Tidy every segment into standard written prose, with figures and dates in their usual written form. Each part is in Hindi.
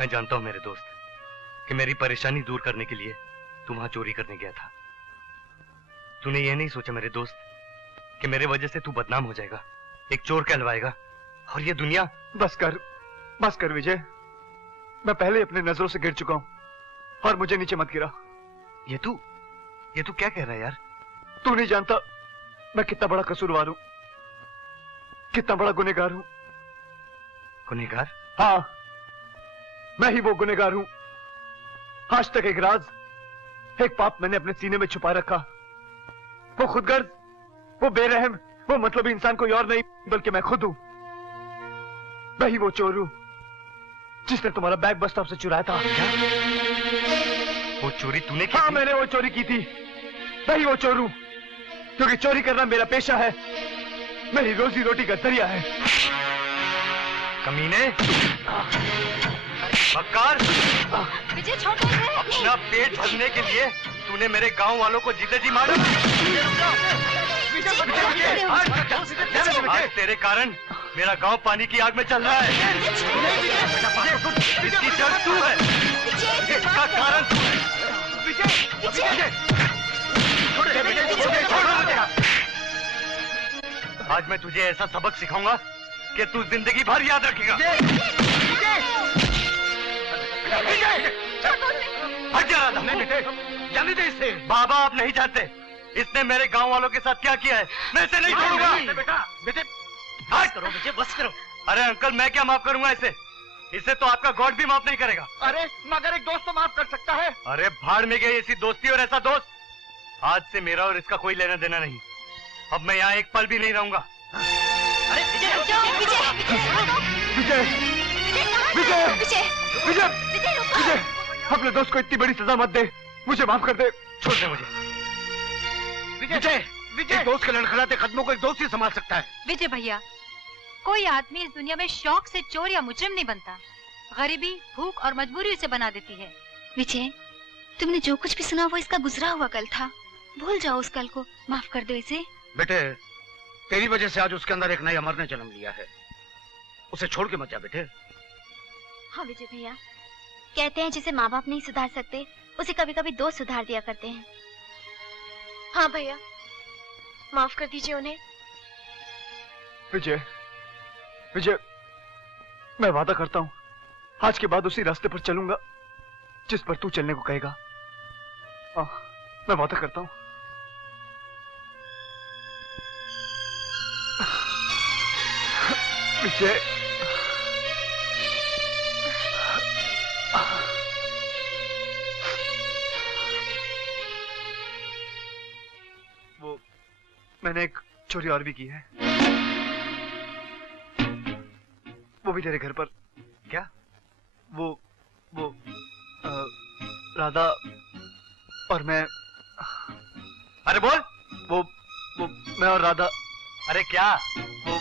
मैं जानता हूं मेरे दोस्त कि मेरी परेशानी दूर करने के लिए तू वहां चोरी करने गया था। तूने ये नहीं सोचा मेरे दोस्त कि मेरे वजह से तू बदनाम हो जाएगा, एक चोर कहलवाएगा और ये दुनिया। बस कर विजय, मैं पहले अपने नजरों से गिर चुका हूं और मुझे नीचे मत गिरा। ये तू क्या कह रहा है यार? तू नहीं जानता मैं कितना बड़ा कसूरवार हूं, कितना बड़ा गुनहगार हूं। गुनहगार? हाँ, मैं ही वो गुनहगार हूं। आज तक एक राज, एक पाप मैंने अपने सीने में छुपा रखा। वो खुदगर्ज, वो बेरहम, वो मतलबी इंसान कोई और नहीं बल्कि मैं खुद हूं। मैं ही वो चोर हूं जिसने तुम्हारा बैग बस स्टॉप से चुराया था। क्या? वो चोरी तूने की? हाँ, मैंने वो चोरी की थी। मैं ही वो चोर हूं क्योंकि चोरी करना मेरा पेशा है, मेरी रोजी रोटी का जरिया है। कमीने, मक्कार, विजय छोड़ दे। अपना पेट भरने के लिए तूने मेरे गांव वालों को जीते जी मारा। आज तेरे कारण मेरा गांव पानी की आग में चल रहा है। इसकी जड़ तू है, इसका कारण तू है। आज मैं तुझे ऐसा सबक सिखाऊंगा कि तू जिंदगी भर याद रखेगा। हट जा राधा, जाने दे इसे। बाबा आप नहीं जानते इसने मेरे गांव वालों के साथ क्या किया है। मैं इसे नहीं छोड़ूंगा। बेटे बस करो, बेटे बस करो। अरे अंकल, मैं क्या माफ करूंगा इसे तो आपका गॉड भी माफ नहीं करेगा। अरे मगर एक दोस्त तो माफ कर सकता है। अरे भाड़ में गई ऐसी दोस्ती और ऐसा दोस्त। आज से मेरा और इसका कोई लेना देना नहीं। अब मैं यहाँ एक पल भी नहीं रहूंगा। अरे विजय विजय विजय विजय विजय, अपने दोस्त को इतनी बड़ी सजा मत दे, मुझे माफ कर दे। छोड़ दे मुझे। विजय विजय, दोस्त के लड़खड़ाते कदमों को एक दोस्त ही संभाल सकता है। विजय भैया, कोई आदमी इस दुनिया में शौक से चोर या मुजरिम नहीं बनता। गरीबी, भूख और मजबूरी उसे बना देती है। विजय, तुमने जो कुछ भी सुना वो इसका गुजरा हुआ कल था। भूल जाओ उस कल को, माफ कर दो इसे। बेटे, तेरी वजह से आज उसके अंदर एक नई अमर ने जन्म लिया है। उसे छोड़ के मत जा बेटे। हाँ विजय भैया, कहते हैं जिसे माँ बाप नहीं सुधार सकते उसे कभी कभी दोस्त सुधार दिया करते हैं। हाँ भैया, माफ कर दीजिए उन्हें। विजय विजय, मैं वादा करता हूँ आज के बाद उसी रास्ते पर चलूंगा जिस पर तू चलने को कहेगा। हाँ, मैं वादा करता हूँ। विजय, वो मैंने एक चोरी और भी की है, वो भी तेरे घर पर। क्या? वो राधा और मैं। अरे बोल। वो मैं और राधा। अरे क्या? वो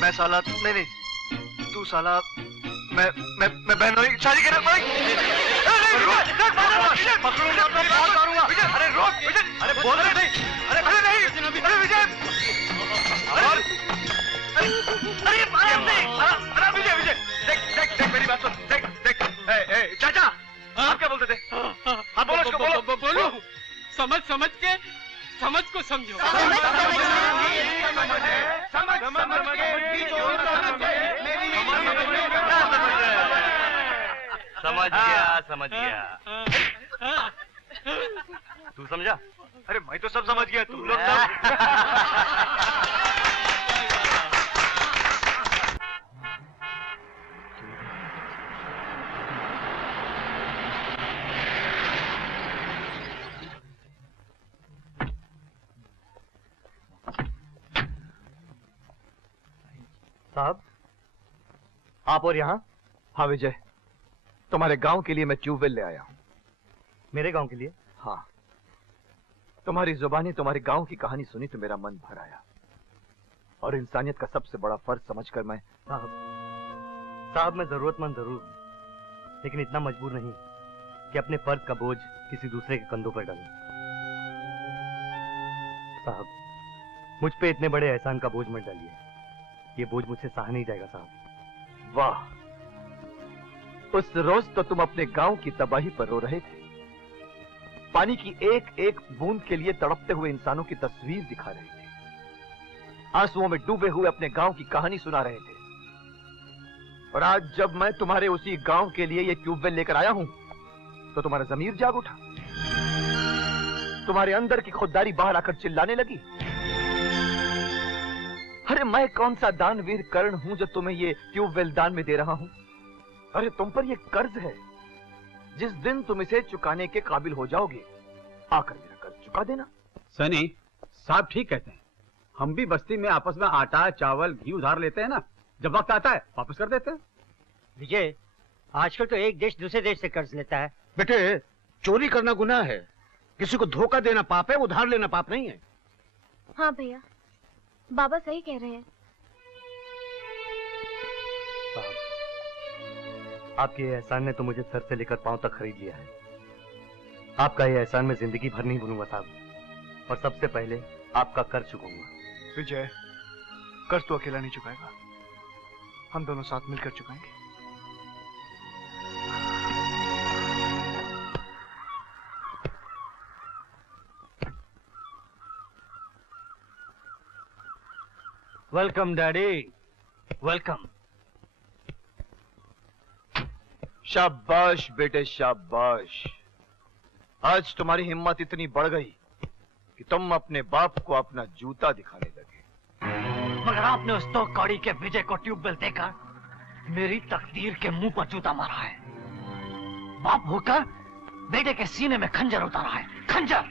मैं साला नहीं, तू साला, मैं बहनोई शादी कर। अरे रोक, अरे बोल रहे नहीं। अरे नहीं, अरे विजय, अरे विजय, देख मेरी बात सुन, देख चाचा, आप क्या बोलते थे? आप बोलो। समझ के समझ को समझो। समझ गया। तू समझा? अरे मैं तो सब समझ गया, तुम लोग सब। साहब, आप और यहाँ? हाँ विजय, तुम्हारे गांव के लिए मैं ट्यूबवेल ले आया हूँ। मेरे गांव के लिए? हाँ, तुम्हारी जुबानी, तुम्हारे गांव की कहानी सुनी तो मेरा मन भर आया और इंसानियत का सबसे बड़ा फर्ज समझकर मैं। साहब मैं जरूरतमंद जरूर, लेकिन इतना मजबूर नहीं कि अपने फर्ज का बोझ किसी दूसरे के कंधों पर डालूं। साहब, मुझ पे इतने बड़े एहसान का बोझ मत डालिए, ये बोझ मुझसे सहा नहीं जाएगा साहब। वाह, उस रोज तो तुम अपने गांव की तबाही पर रो रहे थे, पानी की एक एक बूंद के लिए तड़पते हुए इंसानों की तस्वीर दिखा रहे थे, आंसुओं में डूबे हुए अपने गांव की कहानी सुना रहे थे। और आज जब मैं तुम्हारे उसी गांव के लिए ये ट्यूबवेल लेकर आया हूं, तो तुम्हारा जमीर जाग उठा, तुम्हारे अंदर की खुददारी बाहर आकर चिल्लाने लगी। अरे मैं कौन सा दानवीर कर्ण हूं जो तुम्हें ये ट्यूबवेल दान में दे रहा हूं? अरे तुम पर ये कर्ज है, जिस दिन तुम इसे चुकाने के काबिल हो जाओगे, आकर मेरा कर्ज चुका देना। सनी साहब ठीक कहते हैं, हम भी बस्ती में आपस में आटा चावल घी उधार लेते हैं ना, जब वक्त आता है वापस कर देते हैं। विजय, आजकल तो एक देश दूसरे देश से कर्ज लेता है। बेटे, चोरी करना गुनाह है, किसी को धोखा देना पाप है, उधार लेना पाप नहीं है। हाँ भैया, बाबा सही कह रहे हैं। आपके ये एहसान ने तो मुझे सर से लेकर पांव तक खरीद लिया है। आपका ये एहसान मैं जिंदगी भर नहीं भूलूंगा साहब, और सबसे पहले आपका कर्ज चुकाऊंगा। विजय, कर्ज तो अकेला नहीं चुकाएगा, हम दोनों साथ मिलकर चुकाएंगे। Welcome daddy, welcome. शाबाश बेटे शाबाश, आज तुम्हारी हिम्मत इतनी बढ़ गई कि तुम अपने बाप को अपना जूता दिखाने लगे। मगर आपने उस दो कौड़ी के विजय को ट्यूबवेल देकर मेरी तकदीर के मुंह पर जूता मारा है। बाप होकर बेटे के सीने में खंजर उतारा है, खंजर।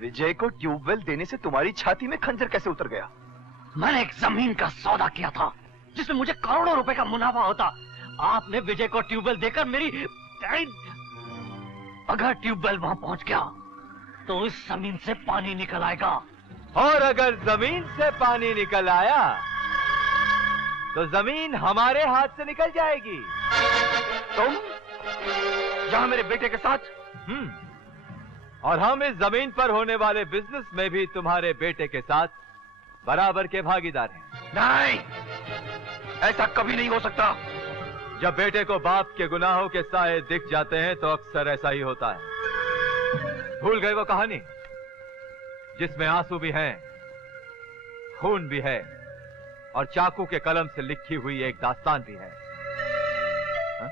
विजय को ट्यूबवेल देने से तुम्हारी छाती में खंजर कैसे उतर गया? मैंने एक जमीन का सौदा किया था जिसमें मुझे करोड़ों रुपए का मुनाफा होता। आपने विजय को ट्यूबवेल देकर मेरी, अगर ट्यूबवेल वहां पहुंच गया तो उस जमीन से पानी निकल आएगा, और अगर जमीन से पानी निकल आया तो जमीन हमारे हाथ से निकल जाएगी। तुम यहां मेरे बेटे के साथ? और हम इस जमीन पर होने वाले बिजनेस में भी तुम्हारे बेटे के साथ बराबर के भागीदार हैं। नहीं, ऐसा कभी नहीं हो सकता। जब बेटे को बाप के गुनाहों के साए दिख जाते हैं तो अक्सर ऐसा ही होता है। भूल गए वो कहानी जिसमें आंसू भी हैं, खून भी है, और चाकू के कलम से लिखी हुई एक दास्तान भी है। हा?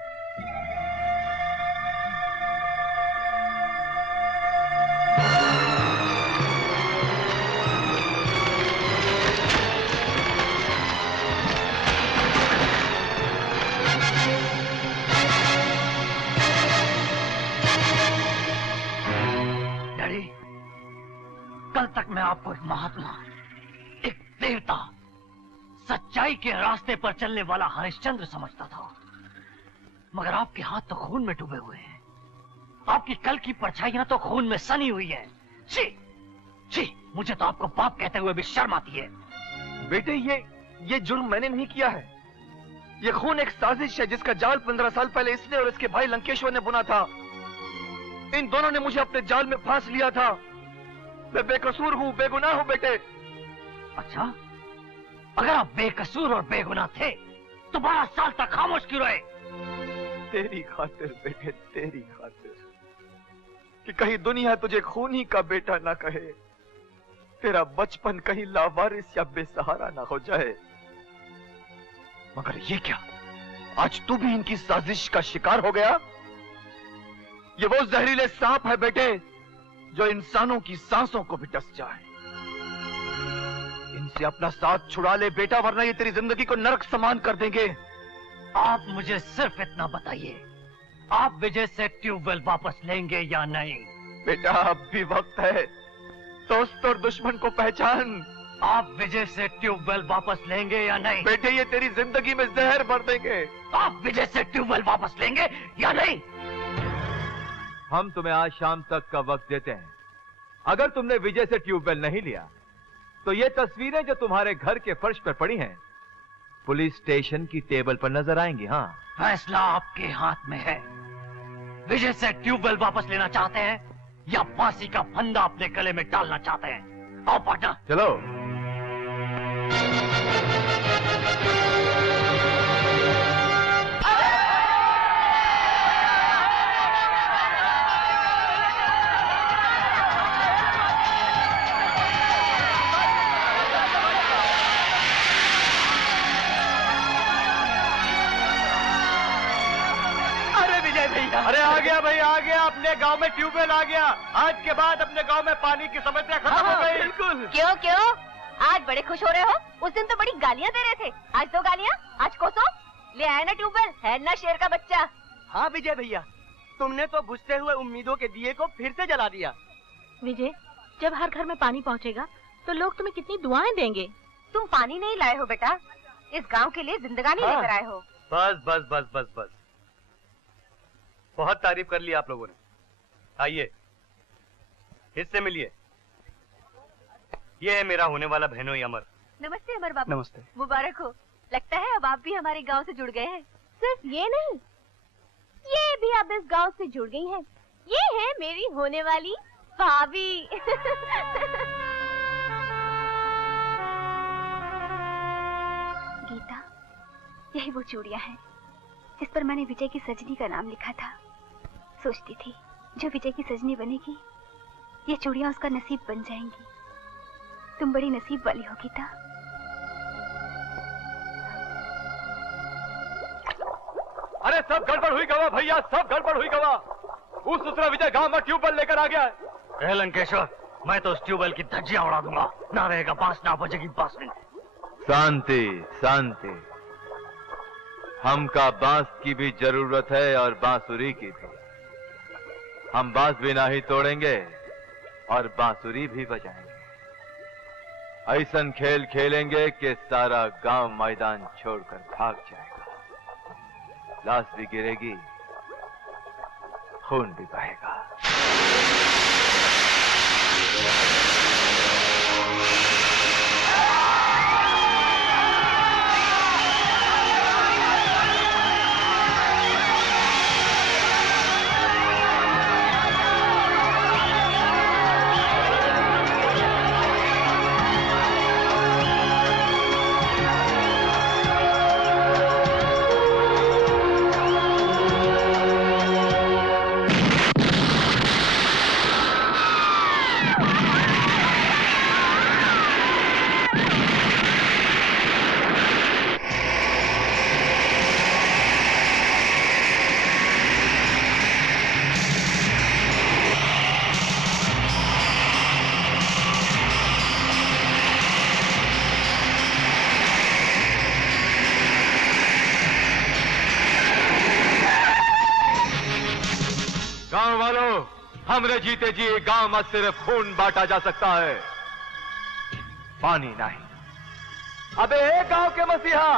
डैडी, कल तक मैं आपको एक महात्मा, एक देवता, सच्चाई के रास्ते पर चलने वाला हरिश्चंद्र समझता था, मगर आपके हाथ तो खून में डूबे हुए हैं। आपकी कल की परछाइयां तो खून में सनी हुई है। छी, छी, मुझे तो आपको बाप कहते हुए भी शर्म आती है। बेटे, ये जुर्म मैंने नहीं किया है। ये खून एक साजिश है जिसका जाल 15 साल पहले इसने और इसके भाई लंकेश्वर ने बुना था। इन दोनों ने मुझे अपने जाल में फांस लिया था। मैं बेकसूर हूं, बेगुनाह हूं बेटे। अच्छा, अगर आप बेकसूर और बेगुनाह थे तो 12 साल तक खामोश क्यों रहे? तेरी खातिर बेटे, तेरी खातिर, कि कहीं दुनिया तुझे खूनी का बेटा ना कहे, तेरा बचपन कहीं लावारिस या बेसहारा ना हो जाए। मगर ये क्या, आज तू भी इनकी साजिश का शिकार हो गया? ये वो जहरीले सांप है बेटे जो इंसानों की सांसों को भी डस जाए। इनसे अपना साथ छुड़ा ले बेटा, वरना ये तेरी जिंदगी को नरक समान कर देंगे। आप मुझे सिर्फ इतना बताइए, आप विजय से ट्यूबवेल वापस लेंगे या नहीं? बेटा, अब भी वक्त है, दोस्त और दुश्मन को पहचान। आप विजय से ट्यूबवेल वापस लेंगे या नहीं? बेटे, ये तेरी जिंदगी में जहर भर देंगे। आप विजय से ट्यूबवेल वापस लेंगे या नहीं? हम तुम्हें आज शाम तक का वक्त देते हैं। अगर तुमने विजय से ट्यूबवेल नहीं लिया तो ये तस्वीरें जो तुम्हारे घर के फर्श पर पड़ी हैं पुलिस स्टेशन की टेबल पर नजर आएंगी। हाँ, फैसला आपके हाथ में है। विजय से ट्यूबवेल वापस लेना चाहते हैं या फांसी का फंदा अपने गले में डालना चाहते हैं? आओ पार्टनर, चलो। अपने गांव में ट्यूबवेल आ गया। आज के बाद अपने गांव में पानी की समस्या खत्म हो गई। बिल्कुल। क्यों क्यों आज बड़े खुश हो रहे हो? उस दिन तो बड़ी गालियां दे रहे थे, आज दो गालियां, आज कोसो। ले आया ना ट्यूबवेल, है ना शेर का बच्चा। हाँ विजय भैया, तुमने तो बुझते हुए उम्मीदों के दिए को फिर से जला दिया। विजय, जब हर घर में पानी पहुंचेगा तो लोग तुम्हें कितनी दुआएं देंगे। तुम पानी नहीं लाए हो बेटा, इस गांव के लिए जिंदगानी लेकर आए हो। बस बस बस बस बस, बहुत तारीफ कर ली आप लोगों ने। आइए हिस्से मिलिए। ये है मेरा होने वाला बहनोई अमर। नमस्ते अमर बाबू। नमस्ते। मुबारक हो, लगता है अब आप भी हमारे गांव से जुड़ गए हैं। सिर्फ ये नहीं, ये भी अब इस गांव से जुड़ गई हैं। ये है मेरी होने वाली भाभी। गीता, यही वो चूड़ियां हैं जिस पर मैंने विजय की सजनी का नाम लिखा था। सोचती थी जो विजय की सजनी बनेगी, ये चूड़ियां उसका नसीब बन जाएंगी। तुम बड़ी नसीब वाली हो गीता। अरे सब गड़बड़ हुई गवा भैया, सब गड़बड़ हुई गवा। उस दूसरा विजय गांव में ट्यूबवेल लेकर आ गया है। लंकेश्वर, मैं तो उस ट्यूबवेल की धज्जियां उड़ा दूंगा। ना रहेगा बांस, ना बजेगी बांसुरी। शांति शांति, हमका बांस की भी जरूरत है और बांसुरी की भी। हम बांस भी ना ही तोड़ेंगे और बांसुरी भी बजाएंगे। ऐसन खेल खेलेंगे कि सारा गांव मैदान छोड़कर भाग जाएगा। लाश भी गिरेगी, खून भी बहेगा। गांव वालों, हमरे जीते जी गांव में सिर्फ खून बांटा जा सकता है, पानी नहीं। अबे एक गांव के मसीहा,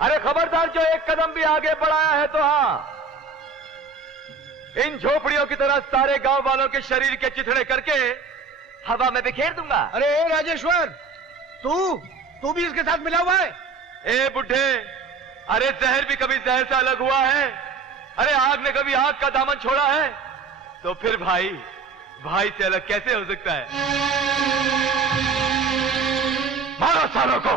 अरे खबरदार जो एक कदम भी आगे बढ़ाया है तो हाँ, इन झोपड़ियों की तरह सारे गांव वालों के शरीर के चिथड़े करके हवा में बिखेर दूंगा। अरे राजेश्वर, तू भी इसके साथ मिला हुआ है? ए बुढ़े, अरे जहर भी कभी जहर से अलग हुआ है? अरे आग ने कभी आग का दामन छोड़ा है? तो फिर भाई से अलग कैसे हो सकता है? मारो सालों को।